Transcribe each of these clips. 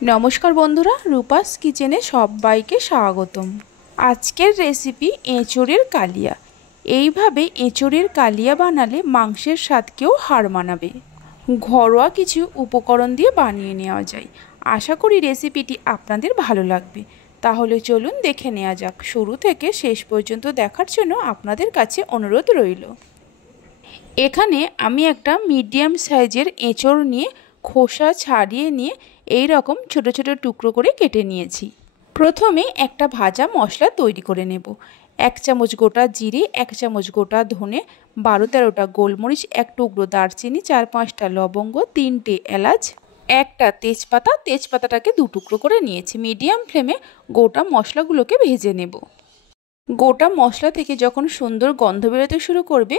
নমস্কার বন্ধুরা, রূপাস কিচেনে সবাইকে স্বাগতম। আজকের রেসিপি এঁচোড়ের কালিয়া। এইভাবে এঁচোড়ের কালিয়া বানালে মাংসের স্বাদকেও হার মানাবে। ঘরোয়া কিছু উপকরণ দিয়ে বানিয়ে নেওয়া যায়। আশা করি রেসিপিটি আপনাদের ভালো লাগবে। তাহলে চলুন দেখে নেওয়া যাক। শুরু থেকে শেষ পর্যন্ত দেখার জন্য আপনাদের কাছে অনুরোধ রইল। এখানে আমি একটা মিডিয়াম সাইজের এঁচোড় নিয়ে খোসা ছাড়িয়ে নিয়ে এই রকম ছোট ছোট টুকরো করে কেটে নিয়েছি। প্রথমে একটা ভাজা মশলা তৈরি করে নেব। 1 চামচ গোটা জিরে, 1 চামচ গোটা ধনে, 12-13টা গোলমরিচ, 1 টুকরো দারচিনি, 4-5টা লবঙ্গ, 3টে এলাচ, একটা তেজপাতা। তেজপাতাটাকে 2 টুকরো করে নিয়েছি। মিডিয়াম ফ্লেমে গোটা মশলাগুলোকে ভেজে নেব। গোটা মশলা থেকে যখন সুন্দর গন্ধ বেরোতে শুরু করবে,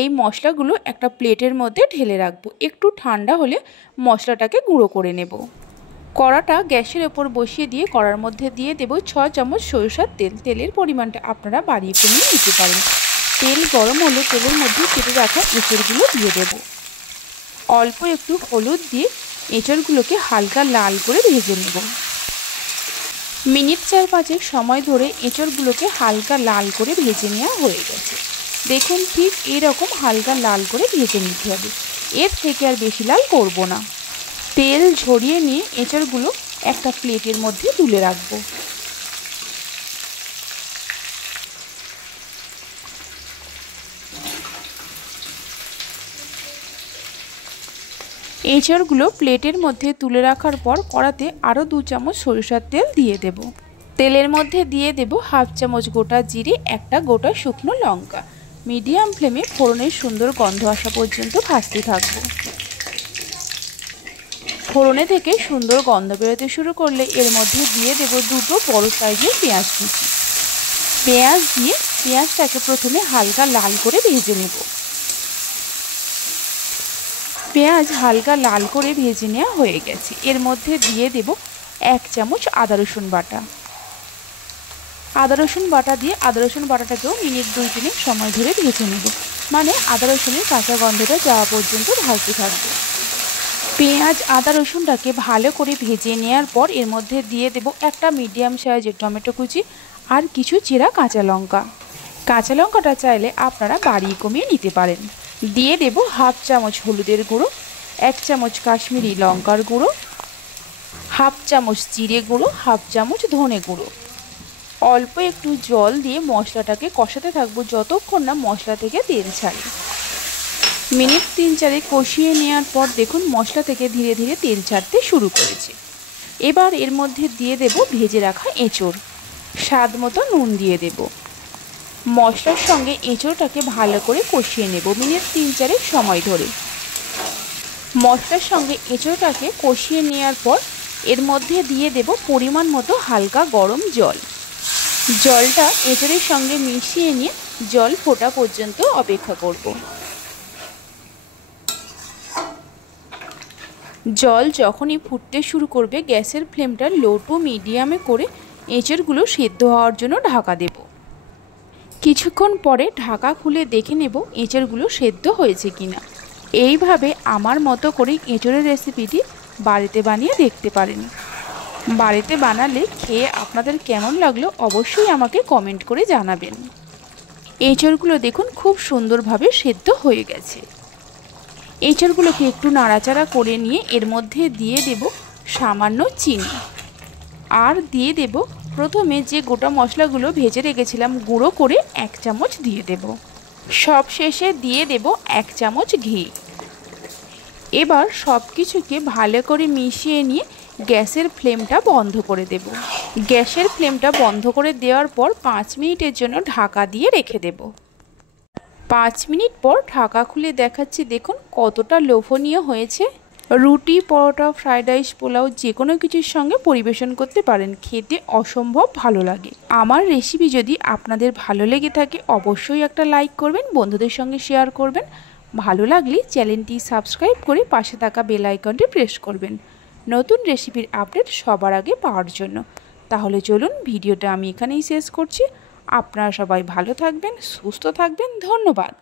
এই মশলাগুলো একটা প্লেটের মধ্যে ঢেলে রাখবো। একটু ঠান্ডা হলে মশলাটাকে গুঁড়ো করে নেব। কড়াটা গ্যাসের ওপর বসিয়ে দিয়ে কড়ার মধ্যে দিয়ে দেব 6 চামচ সরিষার তেল। তেলের পরিমাণটা আপনারা বাড়িয়ে কমিয়ে নিতে পারেন। তেল গরম হলে তেলের মধ্যে কেটে রাখা এঁচড়গুলো দিয়ে দেব। অল্প একটু হলুদ দিয়ে এঁচড়গুলোকে হালকা লাল করে ভেজে নেব। মিনিট 4-5 সময় ধরে এঁচড়গুলোকে হালকা লাল করে ভেজে নেওয়া হয়ে গেছে। দেখুন, ঠিক এরকম হালকা লাল করে ভেজে নিতে হবে। এর থেকে আর বেশি লাল করব না। তেল ঝরিয়ে নিয়ে এঁচড়গুলো একটা প্লেটের মধ্যে তুলে রাখব। এঁচড়গুলো প্লেটের মধ্যে তুলে রাখার পর কড়াতে আরও 2 চামচ সরিষার তেল দিয়ে দেব। তেলের মধ্যে দিয়ে দেব 1/2 চামচ গোটা জিরে, একটা গোটা শুকনো লঙ্কা। মিডিয়াম ফ্লেমে ফোড়নের সুন্দর গন্ধ আসা পর্যন্ত ভাজতে থাকবো। ফোড়নে থেকে সুন্দর গন্ধ বেরোতে শুরু করলে এর মধ্যে দিয়ে দেব 2টো বড় সাইজের পেঁয়াজ কুচি। পেঁয়াজ দিয়ে পেঁয়াজটাকে প্রথমে হালকা লাল করে ভেজে নেব। পেঁয়াজ হালকা লাল করে ভেজে নেওয়া হয়ে গেছে। এর মধ্যে দিয়ে দেব 1 চামচ আদা রসুন বাটা। আদা রসুন বাটা দিয়ে আদা রসুন বাটাটাকেও মিনিট 2-3 সময় ধরে ভেজে নেব। মানে আদা রসুনের কাঁচা গন্ধটা যাওয়া পর্যন্ত ভাজতে থাকবো। পেঁয়াজ আদা রসুনটাকে ভালো করে ভেজে নেওয়ার পর এর মধ্যে দিয়ে দেব একটা মিডিয়াম সাইজের টমেটো কুচি আর কিছু চেরা কাঁচা লঙ্কা। কাঁচা লঙ্কাটা চাইলে আপনারা বাড়িয়ে কমিয়ে নিতে পারেন। দিয়ে দেব 1/2 চামচ হলুদের গুঁড়ো, 1 চামচ কাশ্মীরি লঙ্কার গুঁড়ো, 1/2 চামচ জিরে গুঁড়ো, 1/2 চামচ ধনে গুঁড়ো। অল্প একটু জল দিয়ে মশলাটাকে কষাতে থাকবো যতক্ষণ না মশলা থেকে তেল ছাড়ে। মিনিট 3-4 কষিয়ে নেওয়ার পর দেখুন মশলা থেকে ধীরে ধীরে তেল ছাড়তে শুরু করেছে। এবার এর মধ্যে দিয়ে দেব ভেজে রাখা এঁচড়। স্বাদ মতো নুন দিয়ে দেব। মশলার সঙ্গে এঁচড়টাকে ভালো করে কষিয়ে নেব মিনিট 3-4 সময় ধরে। মশলার সঙ্গে এঁচড়টাকে কষিয়ে নেওয়ার পর এর মধ্যে দিয়ে দেব পরিমাণ মতো হালকা গরম জল। জলটা এঁচড়ের সঙ্গে মিশিয়ে নিয়ে জল ফোটা পর্যন্ত অপেক্ষা করব। জল যখনই ফুটতে শুরু করবে গ্যাসের ফ্লেমটা লো টু মিডিয়ামে করে এঁচড়গুলো সেদ্ধ হওয়ার জন্য ঢাকা দেব। কিছুক্ষণ পরে ঢাকা খুলে দেখে নেব এঁচড়গুলো সেদ্ধ হয়েছে কিনা। এইভাবে আমার মতো করে এঁচড়ের রেসিপিটি বাড়িতে বানিয়ে দেখতে পারেন। বাড়িতে বানালে খেয়ে আপনাদের কেমন লাগলো অবশ্যই আমাকে কমেন্ট করে জানাবেন। এঁচড়গুলো দেখুন খুব সুন্দরভাবে সেদ্ধ হয়ে গেছে। এঁচড়গুলোকে একটু নাড়াচাড়া করে নিয়ে এর মধ্যে দিয়ে দেব সামান্য চিনি আর দিয়ে দেব প্রথমে যে গোটা মশলাগুলো ভেজে রেখেছিলাম গুঁড়ো করে 1 চামচ দিয়ে দেব। সব শেষে দিয়ে দেব 1 চামচ ঘি। এবার সব কিছুকে ভালো করে মিশিয়ে নিয়ে গ্যাসের ফ্লেমটা বন্ধ করে দেব। গ্যাসের ফ্লেমটা বন্ধ করে দেওয়ার পর 5 মিনিটের জন্য ঢাকা দিয়ে রেখে দেব। 5 মিনিট পর ঢাকা খুলে দেখাচ্ছি, দেখুন কতটা লোভনীয় হয়েছে। রুটি, পরোটা, ফ্রাইড রাইস, পোলাও যে কোনো কিছুর সঙ্গে পরিবেশন করতে পারেন। খেতে অসম্ভব ভালো লাগে। আমার রেসিপি যদি আপনাদের ভালো লেগে থাকে অবশ্যই একটা লাইক করবেন, বন্ধুদের সঙ্গে শেয়ার করবেন। ভালো লাগলে চ্যানেলটি সাবস্ক্রাইব করে পাশে থাকা বেল আইকনটি প্রেস করবেন নতুন রেসিপির আপডেট সবার আগে পাওয়ার জন্য। তাহলে চলুন ভিডিওটা আমি এখানেই শেষ করছি। আপনারা সবাই ভালো থাকবেন, সুস্থ থাকবেন। ধন্যবাদ।